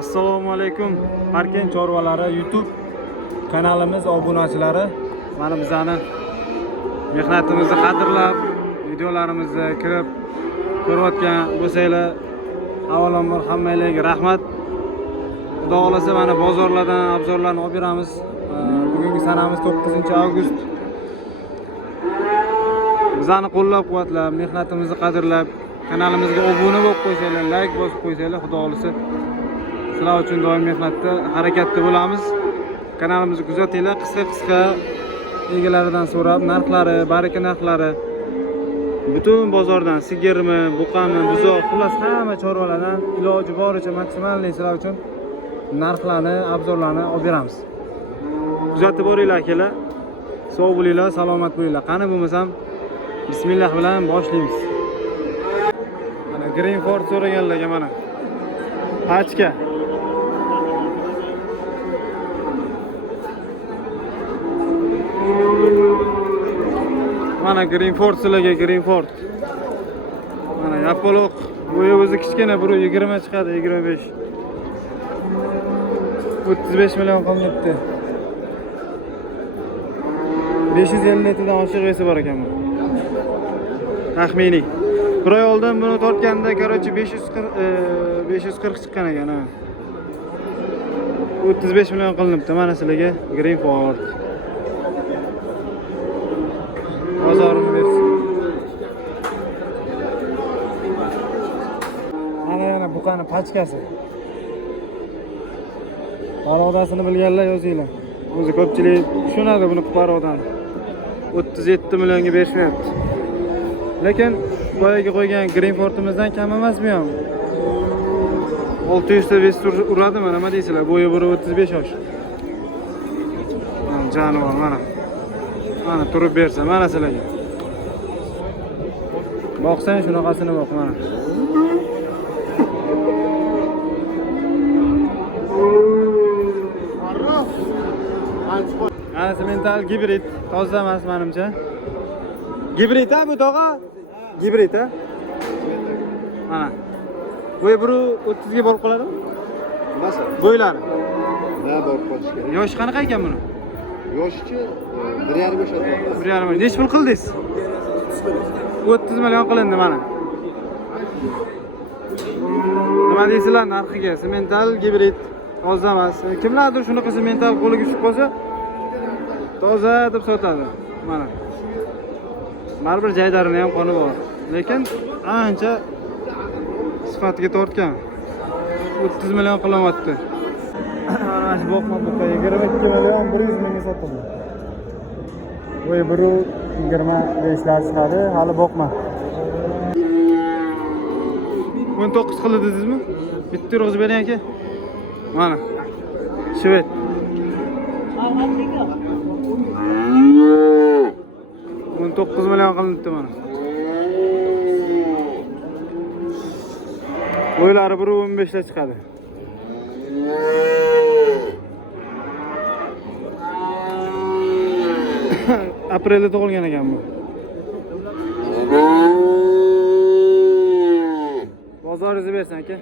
Assalomu alaykum Parkent chorvalari YouTube kanalimiz obunachilari. Mana bizani mehnatimizni qadrlab, videolarimizni kirib ko'rayotgan bo'lsanglar, avvalambor hammanglarga rahmat. Xudo xolasa mana bozorlardan obzorlarni olib beramiz. Bugungi sanamiz 9-avgust. Bizani qo'llab-quvvatlab, mehnatimizni qadrlab, kanalimizga obuna bo'lib qo'ysanglar, like bosib qo'ysanglar, xudo xolasa sizlar uchun doim mehnatda, harakatda bo'lamiz. Kanalimizni kuzatinglar, qisqa egalaridan so'rab, narxlari, baraka narxlari, butun bozordan sigirmi, buqami, buzoq, xullas hamma chorvalardan iloji boricha maksimal sizlar uchun narxlarni, obzorlarni olib beramiz. Kuzatib boringlar akalar. Sog' bo'linglar, salomat bo'linglar. Qani bo'lmasam, bismillah bilan boshlaymiz. Mana Greenford so'raganlarga mana pachka. Mana Greenford sizlarga Greenford. Mana yapaloq, bo'yi o'zi kichkina, buni 20 chiqadi, 25. 35 million qilinibdi. 550 litrdan oshiq esi bor ekan bu. Taxminiy. Bir oy oldin buni tortganda, короче, 540 chiqqan ekan, ha. 35 million qilinibdi. Mana sizlarga Greenford. Bozorini bersin. Mana buqani pachkasi. Barodasini bilganlar yozinglar. O'zi ko'pchilik tushunadi buni barodan. 37 millionga berishmayapti. Lekin boyaga qo'ygan Greenfordimizdan kam emas bu ham. 600 ta vest uradimi, nima deysizlar? Bo'yi 35 yosh. Mana jonivor mana. Mana turib bersa, mana sizlarga. Boqsang shunaqasini boq mana. Mana semental gibrid, toza emas menimcha. Gibrid ha bu tog'a? Gibrid ha? Mana. Bo'yi 130 ga borib qoladimi? Masa. Bo'ylari. Ha, borib qolish kerak. Yoshi qanaqa ekan buni? Yoshi 1.5 yosh. 1.5. Nech pul qildingiz? 30 million qilindi mana. Nima deysizlar narxiga? Semental gibrid, toza emas. Kimlardir shunaqa semental qo'liga tushib qolsa, toza deb sotadi. Mana. Baribir jaydarini ham qoni bor. Lekin ancha sifatiga tortgan. 30 million qilyapti. Mana shu boqma buqa 22 million 100 mingga sotildi. Voy 1.25 lar chiqadi, hali boqma. 19 qildi dedingizmi? Bitta urg'iz bering aka. Mana. Shvet. 19 million qilinibdi mana. Bo'ylari 1.15 ta chiqadi. Aprelda tug'ilgan ekan bu. Bozoringizni bersin aka.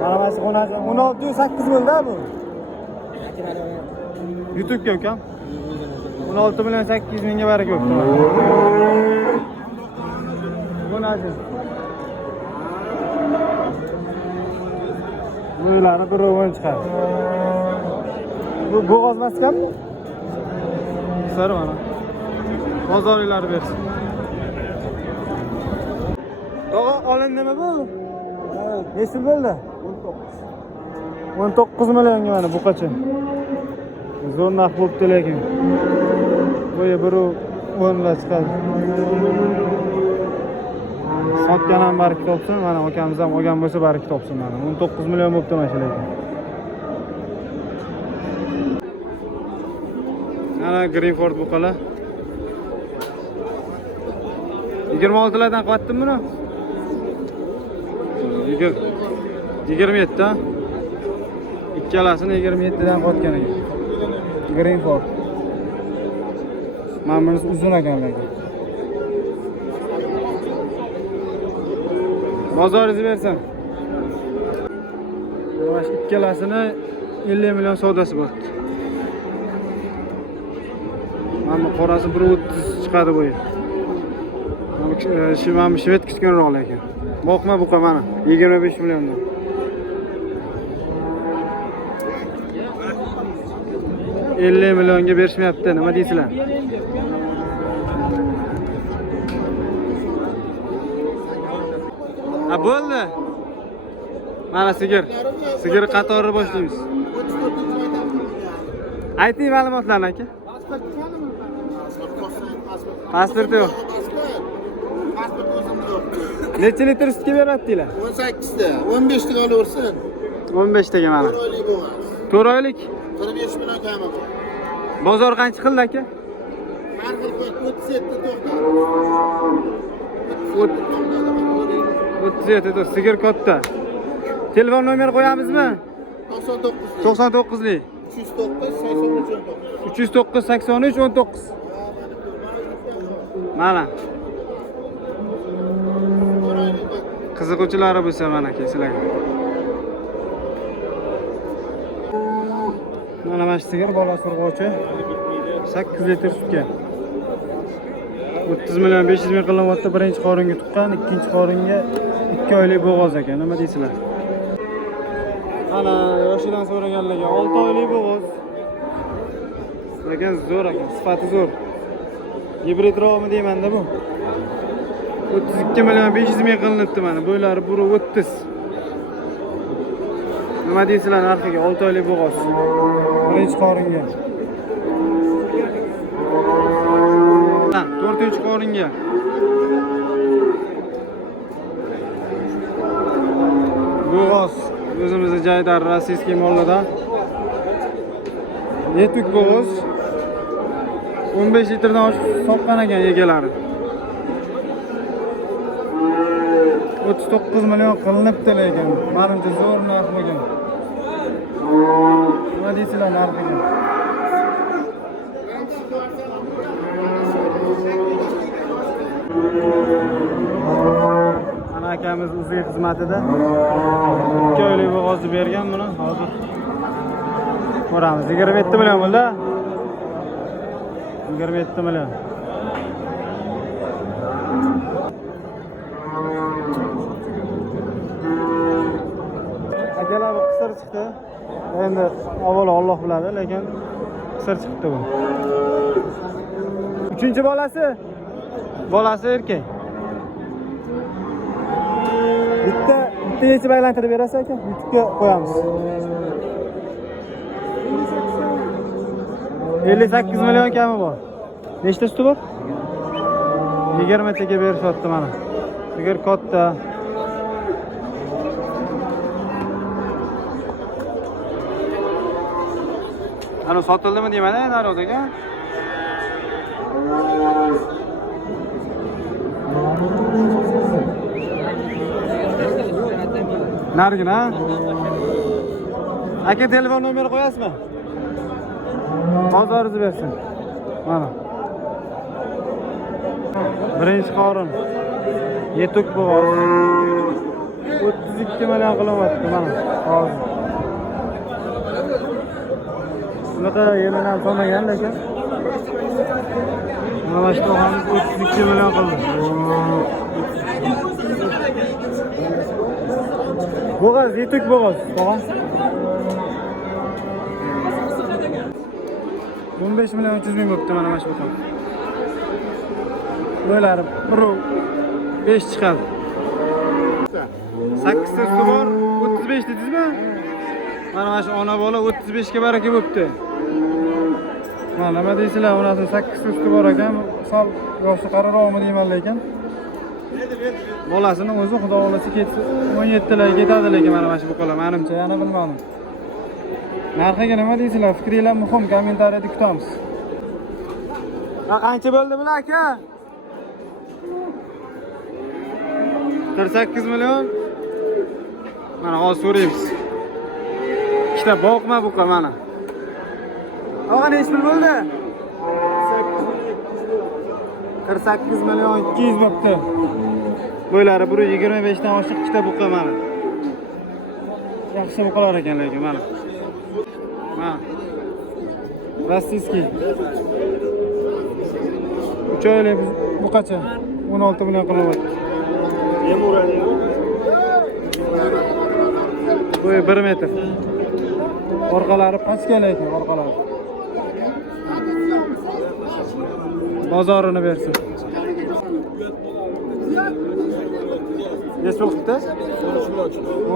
Mana mana shu xonasi 16.8 bo'ldi bu. YouTube'ga ukam. 16 million 800 mingga baraka yo'q. Bu narsa. Bo'ylari 1.10 chiqadi. Bu bo'g'oz emas-ku? Sar mana. Bozoringlar bersin. Tog'a olindimi bu? Nechta bo'ldi? 19 millionga mana buqacha. Zo'r narx bo'pti lekin. Bo'yi 1.10 la chiqadi. Sotgan ham baraka topsin, mana akamiz ham olgan bo'lsa baraka topsin mana. 19 million bo'pti mana shu lekin. Mana Greenford buqalar. 26 lardan qilyaptim buni. 27 ta. Ikkalasini 27 dan qotgan ekan. Greenford. Mana bunisi uzun ekan lekin. Bozoringizni bersin. Mana shu ikkalasini 50 million savdosi bor. Mana qorasi 1.30 chiqadi bu. Mana shvet kichkinaroq lekin. Boqma buqa mana 25 milliondan. $50 millionga berishmayapti. Nima deysizlar? Ha bo'ldi. Mana sigir. Sigir qatori boshlaymiz. Ayting ma'lumotlarni aka. Pasport yo'q. Necha litr sutga beryaptinglar? 18 ta, 15 taga olaversin. 15 taga mana. 4 oylik bo'lgan. 4 oylik. 45 million kami bor. Bozor qancha qildi aka? Har xil 37 to'xta. 37 ta sigir katta. Telefon nomeri qo'yamizmi? 99. 99lik. 309 83 19. 309 83 19. Mana. Qiziquvchilari bo'lsa mana sizlarga. Mana mana sigir bola surg'uvchi 8 litr sutga 30 million 500 ming qilinyapti. Birinchi qoringa tuqqan, ikkinchi qoringa 2 oylik bo'g'oz ekan. Nima deysizlar? Ana yoshidan so'raganlarga 6 oylik bo'g'oz. Lekin zo'r ekan, sifati zo'r. Gibridroqmi deyman-da bu. 32 million 500 ming qilinibdi mana. Bo'ylari 1.30. Nima deysizlar narxiga? 6 oylik bo'g'oz. Birinchi qoringa. 4-qoringa. Bo'g'oz. O'zimizning joydan rossiyskiy mollardan. Yetuk bo'g'oz. 15 litrdan oshiq sotgan ekan egalari. 39 million qilinibdi lekin. Menimcha zo'r narx bo'lgan. Nima deysizlar narxiga? Ana akamiz o'ziga xizmatida 2 oylik bo'g'ozni bergan buni hozir. Ko'ramiz. 27 million bo'ldi. 27 million. Akalar qisir chiqdi. Endi avvalo Alloh biladi, lekin qisir chiqdi bu. 3-chi bolasi? Bolasi erkak. Bitta yechib aylantirib berasiz aka, YouTube'ga qo'yamiz. 58 million kami bor. Nechta suti bor? 20 taga berishyapti mana. Sigir katta. Ana sotildimi deyman, narodagi? Nargina. Aka telefon nomeri qo'yasizmi? Bozoringizni bersin. Mana. Birinchi qorin. Yetuk bo'g'oz. 32 million qilyapti mana. Hozir. Bunaqa yeridan ham solmagan lekin. Mana shu to'g'amiz 32 million qildi. Bo'g'oz, yetuk bo'g'oz. Tog'am. 15 million 300 ming bo'pti mana shu to'g'am. Bo'ylari 1.5 chiqadi. 8 ta suti bor, 35 dedingizmi? Mana shu ona bola 35 ga baraka bo'pti. Mana nima deysizlar, onasi 8 ta suti bor ekan, sal yoshi qariroqmi deyman lekin. Bolasini o'zi xudo xolasa ketsa 17 larga ketadi lekin mana shu buqalar menimcha yana bilmadim. Narxiga nima deysizlar? Fikringlar muhim, kommentariyada kutamiz. Qancha bo'ldi bular aka? 48 million. Mana hozir so'raymiz. Ikkita boqma buqa mana. Og'a nechta bo'ldi? 48 million 200 bo'pti. Bo'ylari 1.25 dan oshiq ikkita buqa mana. yaxshi buqalar ekan lekin mana. Mana. Rossiyskiy. 3 oylik buqacha 16 million qilyapti. Bo'yi 1 metr. Orqalari pastga ekan, orqalari. Bozorini bersin. Necha vaqtda?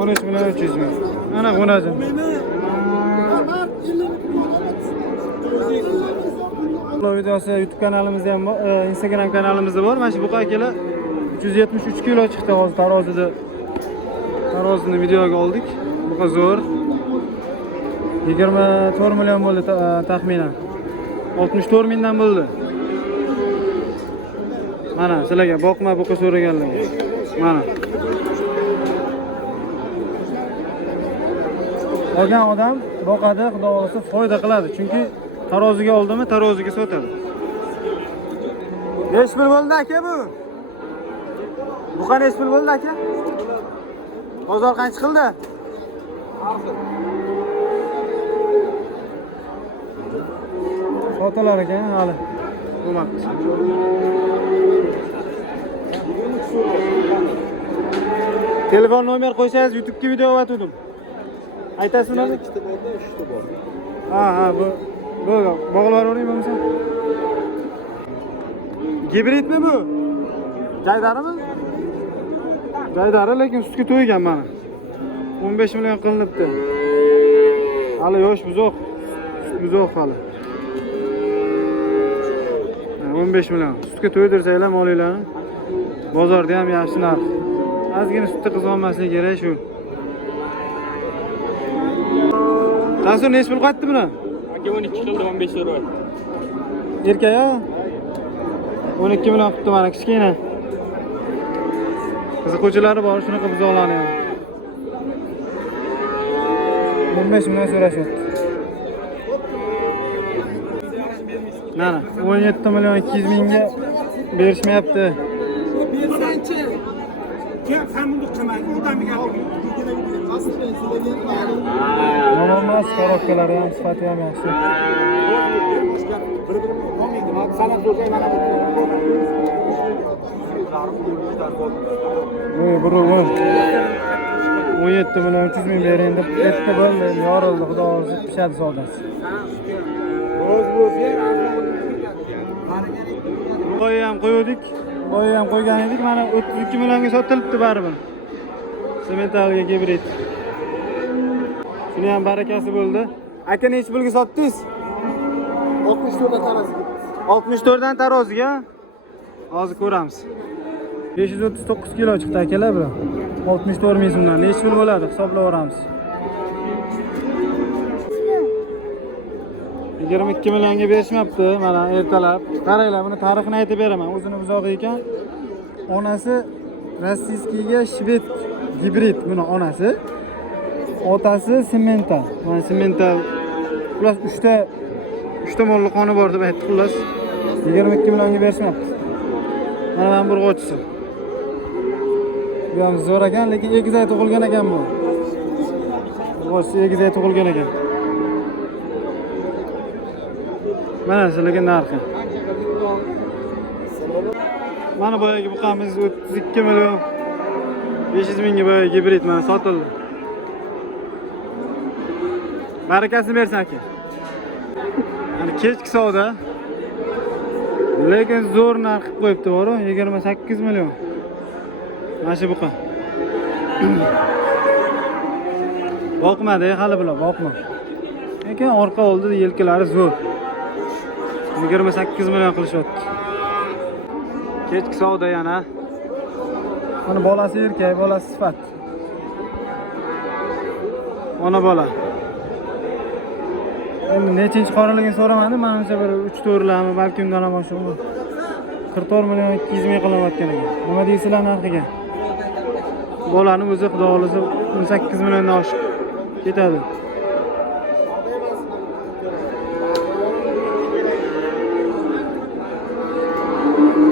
13 million 300 ming. Ana qo'najon. Bu videosi YouTube kanalimizda ham bor, Instagram kanalimizda bor. Mana shu buqa akalar 373 kilo chiqdi hozir tarozida. Tarozini videoga oldik. Buqa zo'r. 24 million bo'ldi taxminan. 64 mingdan bo'ldi. Mana sizlarga boqma buqa so'raganlarga. Mana. Olgan odam boqadi, xudo xolasa foyda qiladi. Chunki taroziga oldimi, taroziga sotadi. 5 pul bo'ldi aka bu. Buqa necha pul bo'ldi aka? Bozor qancha qildi? Sotalar ekan hali. Bo'lmabdi. Telefon nomer qo'ysangiz YouTube'ga video o'tdim. Aytasizmi? Ikkita borda, 3ta bor. Ha, bu bog'lar o'ring bo'lmasa. Gibridmi bu? Jaydarimi? Jaydari lekin sutga to'ygan mana. 15 million qilinibdi. Hali yosh buzoq. Sut buzoq hali. 15 million. Sutga to'ydirsanglar molinglarni. Bozorda ham yaxshi narx. Ozgina sutda qiz olmasligi kerak shu. Tasir necha pul qaytdi buni? Aka 12 qildi 15 so'rayapti. Erkak-a? 12 million qildi mana kichkina. Qiziquvchilari bor, shunaqa buzoqlarni ham. 15 million so'rashyapti. Mana 17 million 200 mingga berishmayapti. Bersangchi. Kim hamdu qilmang, odamiga Normalmas, korobkalari ham sifati ham yaxshi. Buruv 17 million 300 ming bering deb ketdi bo'ldi, yorildi, xudo o'zi pishadi savdosi. Boya ham qo'ydik. Boya ham qo'ygan edik, mana 32 millionga sotilibdi baribir. Sementalga gibrid. Shuni ham barakasi bo'ldi. Aka necha pulga sotdingiz? 64 dan taroziga. 64 dan taroziga. Hozir ko'ramiz. 539 kilo chiqdi akalar bu. 64 ming so'mdan necha pul bo'ladi? Hisoblab o'ramiz. 22 millionga berishmabdi mana ertalab. Qaranglar, buni tarixini aytib beraman. O'zini buzog'i ekan. Onasi rossiyskiyga shved gibrid buni onasi. Otasi Simmental. Mana Simmental. Plus 3 ta molliqoni bor deb aytdi xullas. 22 millionga berishmabdi. Mana men burg'ochisi. Bu ham zo'r ekan, lekin egizak tug'ilgan ekan bu. Burg'ochisi egizak tug'ilgan ekan. Mana sizlarga narxi. Mana boyagi buqamiz 32 million 500 mingga boyagi gibrid mana sotildi. Barakasini bersin aka. Mana kechki savdo. Lekin zo'r narx qo'yibdi, bor-ku, 28 million. Mana shu buqa. Boqmadi, hali bular boqma. Lekin orqa oldida yelkalari zo'r. 28 million qilishyapti. Kechki savdo yana. Mana bolasi erkak, bolasi sifat. Ona bola. Endi nechinchi qorinligini so'ramadim, menimcha bir 3-4 lami, balki undan ham oshiqmi. 44 million 200 ming qilayotgan ekan. Nima deysizlar narxiga? Bolani o'zi xudo xolasa 18 milliondan oshiq ketadi.